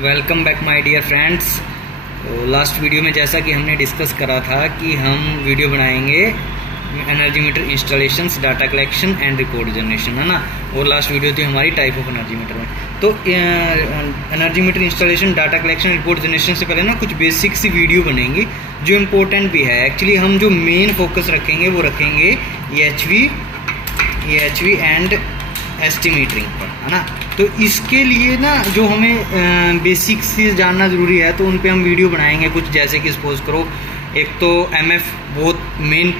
Welcome back my dear friends. तो last video में जैसा कि हमने डिस्कस करा था कि हम वीडियो बनाएंगे energy meter installations, data collection and report generation, है ना। और लास्ट वीडियो थी हमारी टाइप ऑफ एनर्जी मीटर में। तो energy meter installation, data collection, report generation से पहले ना कुछ बेसिक सी वीडियो बनेंगी जो इम्पोर्टेंट भी है। एक्चुअली हम जो मेन फोकस रखेंगे वो रखेंगे EHV एंड एस्टिमेटरिंग पर, है ना। तो इसके लिए ना जो हमें बेसिक से जानना ज़रूरी है तो उन पे हम वीडियो बनाएंगे कुछ, जैसे कि सपोज करो एक तो MF बहुत मेन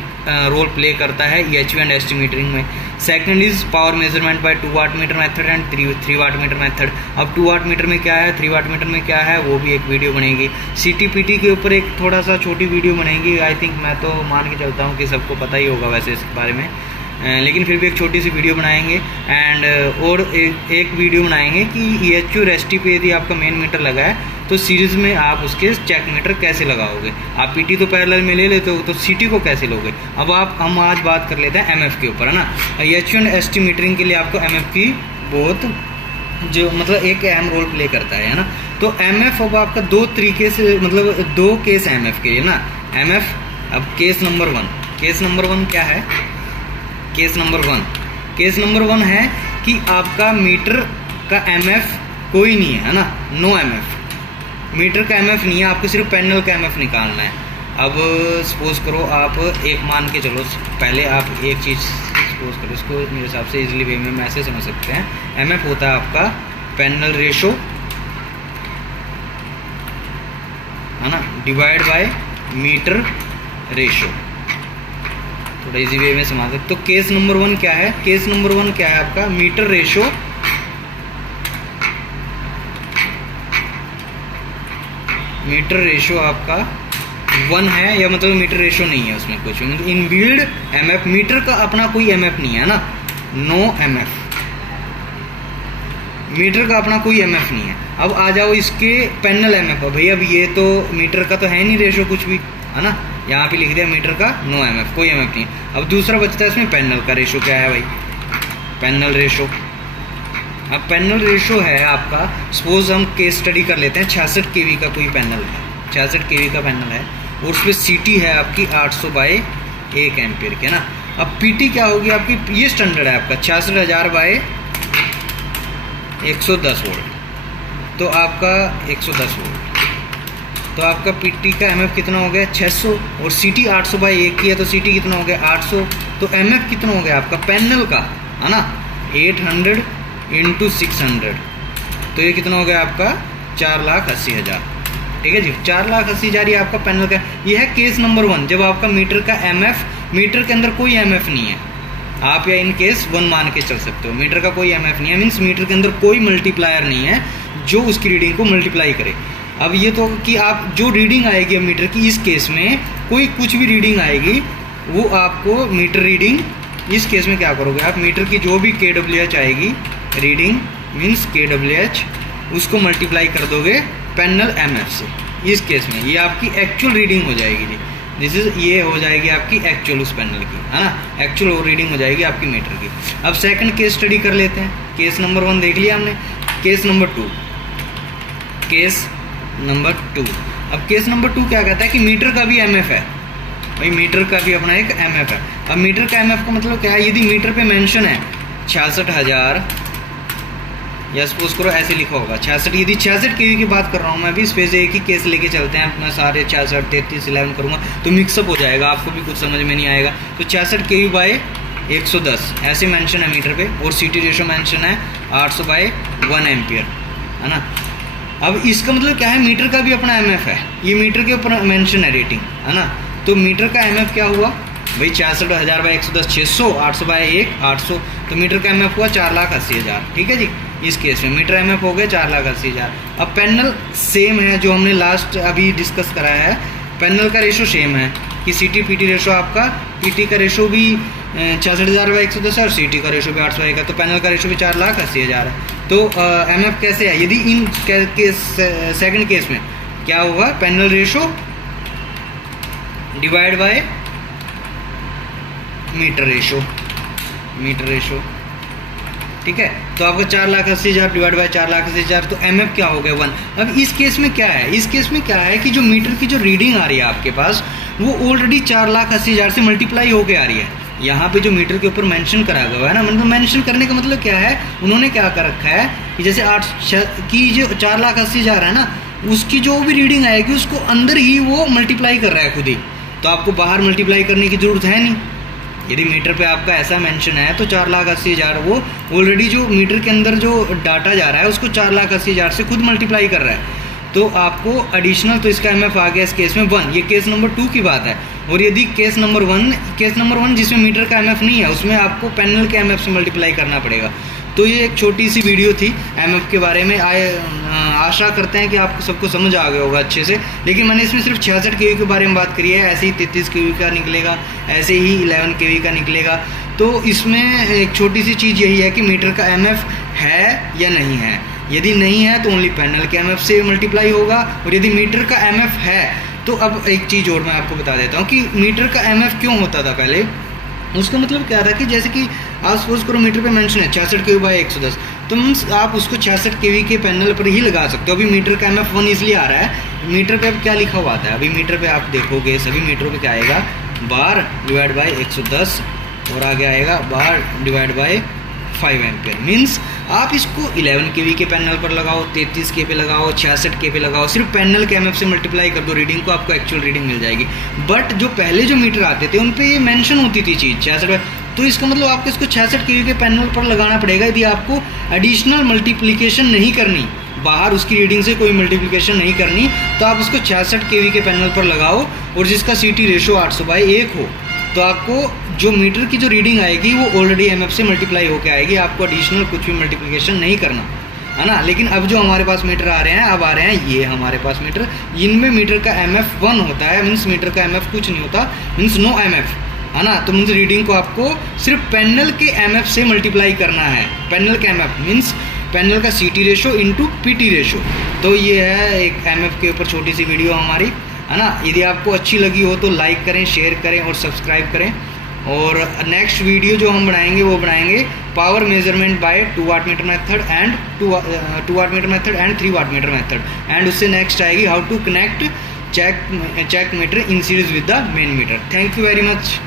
रोल प्ले करता है EHV एंड एस्टिमेटरिंग में। Second is power measurement by 2 watt meter method and 3 watt meter method. अब 2 वाट मीटर में क्या है, 3 वाट मीटर में क्या है, वो भी एक वीडियो बनेगी। CTPT के ऊपर एक थोड़ा सा छोटी वीडियो बनेगी। आई थिंक मैं तो मान के चलता हूँ कि सबको पता ही होगा वैसे इस बारे में, लेकिन फिर भी एक छोटी सी वीडियो बनाएंगे। एंड और एक वीडियो बनाएंगे कि EHV और ST पे यदि आपका मेन मीटर लगा है तो सीरीज़ में आप उसके चेक मीटर कैसे लगाओगे। आप PT तो पैरेलल में ले लेते हो, तो CT को कैसे लोगे। अब हम आज बात कर लेते हैं MF के ऊपर, है ना। EHV एंड ST मीटरिंग के लिए आपको MF की बहुत जो मतलब एक अहम रोल प्ले करता है ना। तो MF अब आपका दो तरीके से, मतलब दो केस MF के लिए ना। MF अब केस नंबर वन क्या है। केस नंबर वन है कि आपका मीटर का MF कोई नहीं है ना, नो MF। मीटर का MF नहीं है, आपको सिर्फ पैनल का MF निकालना है। अब सपोज करो आप एक मान के चलो, पहले आप एक चीज़ सपोज करो, इसको मेरे हिसाब से इजीली वे में ऐसे समझ सकते हैं। MF होता है आपका पैनल रेशो, है ना, डिवाइड बाय मीटर रेशो। थोड़ा इजी वे में समझ सकते। तो केस नंबर वन क्या है, आपका मीटर रेशो आपका 1 है, या मतलब मीटर रेशो नहीं है उसमें कुछ, मतलब इनबिल्ड MF। मीटर का अपना कोई MF नहीं है ना, नो MF। मीटर का अपना कोई MF नहीं है। अब आ जाओ इसके पैनल MF। भैया अब ये तो मीटर का तो है नहीं रेशो कुछ भी, है ना। यहाँ पे लिख दिया मीटर का नो MF, कोई MF नहीं। अब दूसरा बचता है इसमें पैनल का रेशो। क्या है भाई, पैनल रेशो। अब पैनल रेशो है आपका, सपोज हम केस स्टडी कर लेते हैं, 66 kV का कोई पैनल है, 66 kV का पैनल है और उस पर CT है आपकी 800 बाय 1 एम्पियर के ना। अब PT क्या होगी आपकी, ये स्टैंडर्ड है आपका 66,000 बाय 110 वोल्ट। तो आपका 110 वोल्ट, तो आपका PT का MF कितना हो गया 600, और CT 800 बाई 1 की है तो CT कितना हो गया 800। तो MF कितना हो गया आपका पैनल का, है ना, 800 × 600। तो ये कितना हो गया आपका 4,80,000। ठीक है जी, 4,80,000 ये आपका पैनल का। ये है केस नंबर 1, जब आपका मीटर का MF, मीटर के अंदर कोई MF नहीं है। आप या इन केस 1 मान के चल सकते हो, मीटर का कोई MF नहीं है, मीन्स मीटर के अंदर कोई मल्टीप्लायर नहीं है जो उसकी रीडिंग को मल्टीप्लाई करे। अब ये तो कि आप जो रीडिंग आएगी अब मीटर की, इस केस में कोई कुछ भी रीडिंग आएगी वो आपको मीटर रीडिंग, इस केस में क्या करोगे आप, मीटर की जो भी KWH आएगी रीडिंग, मीन्स KWH, उसको मल्टीप्लाई कर दोगे पैनल MF से। इस केस में ये आपकी एक्चुअल रीडिंग हो जाएगी जी। ये हो जाएगी आपकी एक्चुअल उस पैनल की, है ना, एक्चुअल रीडिंग हो जाएगी आपकी मीटर की। अब सेकंड केस स्टडी कर लेते हैं। केस नंबर 1 देख लिया हमने। केस नंबर 2, अब केस नंबर 2 क्या कहता है कि मीटर का भी MF है भाई, मीटर का भी अपना एक MF है। अब मीटर का MF का मतलब क्या है, यदि मीटर पे मेंशन है 66,000, या सपोज करो ऐसे लिखा होगा 66, यदि 66 kV की बात कर रहा हूँ मैं भी, इस पे से एक ही केस लेके चलते हैं अपना, सारे 66, 33, 11 करूँगा तो मिक्सअप हो जाएगा, आपको भी कुछ समझ में नहीं आएगा। तो 66 kV बाय 110 ऐसे मेंशन है मीटर पे, और CT रेशो मेंशन है 800 बाय 1 एम्पियर, है ना। अब इसका मतलब क्या है, मीटर का भी अपना MF है, ये मीटर के ऊपर मेंशन है रेटिंग, है ना। तो मीटर का MF क्या हुआ भाई, 66,000 बाई 110 600, 800 बाई 1 800। तो मीटर का MF हुआ 4,80,000। ठीक है जी, इस केस में मीटर MF हो गया 4,80,000। अब पैनल सेम है जो हमने लास्ट अभी डिस्कस कराया है, पैनल का रेशो सेम है कि CT PT रेशो आपका, PT का रेशो भी 66,000 बाई 110 है और CT का रेशो भी 800 है, तो पैनल का रेशो भी 4,80,000 है। तो MF कैसे है, यदि इन सेकंड केस में क्या होगा, panel ratio divide by meter ratio. ठीक है। तो आपका 4,80,000 डिवाइड बाय 4,80,000, तो एमएफ क्या हो गया 1। अब इस केस में क्या है, इस केस में क्या है कि जो मीटर की जो रीडिंग आ रही है आपके पास वो ऑलरेडी 4,80,000 से मल्टीप्लाई होके आ रही है। यहाँ पे जो मीटर के ऊपर मेंशन करा हुआ है ना, मतलब मेंशन करने का मतलब क्या है, उन्होंने क्या कर रखा है कि जैसे 8 की जो 4,80,000 है ना, उसकी जो भी रीडिंग आएगी उसको अंदर ही वो मल्टीप्लाई कर रहा है खुद ही, तो आपको बाहर मल्टीप्लाई करने की जरूरत है नहीं। यदि मीटर पे आपका ऐसा मेंशन है तो 4,80,000 वो ऑलरेडी जो मीटर के अंदर जो डाटा जा रहा है उसको 4,80,000 से खुद मल्टीप्लाई कर रहा है। तो आपको एडिशनल, तो इसका एमएफ आ गया इस केस में 1। ये केस नंबर 2 की बात है। और यदि केस नंबर 1 जिसमें मीटर का एमएफ नहीं है उसमें आपको पैनल के एमएफ से मल्टीप्लाई करना पड़ेगा। तो ये एक छोटी सी वीडियो थी एमएफ के बारे में। आशा करते हैं कि आपको सबको समझ आ गया होगा अच्छे से। लेकिन मैंने इसमें सिर्फ 66 kV के बारे में बात करी है, ऐसे ही 33 kV का निकलेगा, ऐसे ही 11 kV का निकलेगा। तो इसमें एक छोटी सी चीज़ यही है कि मीटर का एमएफ है या नहीं है। यदि नहीं है तो ओनली पैनल के एमएफ से मल्टीप्लाई होगा, और यदि मीटर का एमएफ है तो अब एक चीज़ और मैं आपको बता देता हूँ कि मीटर का एमएफ क्यों होता था पहले। उसका मतलब क्या था कि जैसे कि आप सपोज करो मीटर पे मेंशन है 66 kV बाई 110, तो मीन्स आप उसको 66 kV के पैनल पर ही लगा सकते हो। अभी मीटर का एमएफ 1 इसलिए आ रहा है, मीटर पे अब क्या लिखा हुआ आता है, अभी मीटर पे आप देखोगे सभी मीटरों पे क्या आएगा, बार डिवाइड बाई 110 और आगे आएगा बार डिवाइड बाई 5 एम्पियर। मीन्स आप इसको 11 kV के पैनल पर लगाओ, 33 kV पे लगाओ, 66 kV पे लगाओ, सिर्फ पैनल के एमएफ से मल्टीप्लाई कर दो रीडिंग को, आपको एक्चुअल रीडिंग मिल जाएगी। बट जो पहले जो मीटर आते थे उन पे ये मेंशन होती थी चीज़ 66, तो इसका मतलब आपको इसको 66 kV के पैनल पर लगाना पड़ेगा यदि आपको एडिशनल मल्टीप्लिकेशन नहीं करनी, बाहर उसकी रीडिंग से कोई मल्टीप्लिकेशन नहीं करनी, तो आप उसको 66 kV के पैनल पर लगाओ और जिसका CT रेशो 800/1 हो, तो आपको जो मीटर की जो रीडिंग आएगी वो ऑलरेडी एमएफ से मल्टीप्लाई होकर आएगी, आपको एडिशनल कुछ भी मल्टीप्लिकेशन नहीं करना है ना। लेकिन अब जो हमारे पास मीटर आ रहे हैं, अब आ रहे हैं ये हमारे पास मीटर, इनमें मीटर का एमएफ 1 होता है, मीन्स मीटर का एमएफ कुछ नहीं होता, मीन्स नो एमएफ, है ना। तो मीन्स रीडिंग को आपको सिर्फ पैनल के एमएफ से मल्टीप्लाई करना है। पैनल का एमएफ मीन्स पैनल का CT ratio into PT ratio. तो ये है एक एमएफ के ऊपर छोटी सी वीडियो हमारी, है ना। यदि आपको अच्छी लगी हो तो लाइक करें, शेयर करें और सब्सक्राइब करें। और नेक्स्ट वीडियो जो हम बनाएंगे वो बनाएंगे power measurement by 2 watt meter method and 2 watt meter method and 3 watt meter method, and उससे नेक्स्ट आएगी how to connect check meter in series with the main meter. Thank you very much.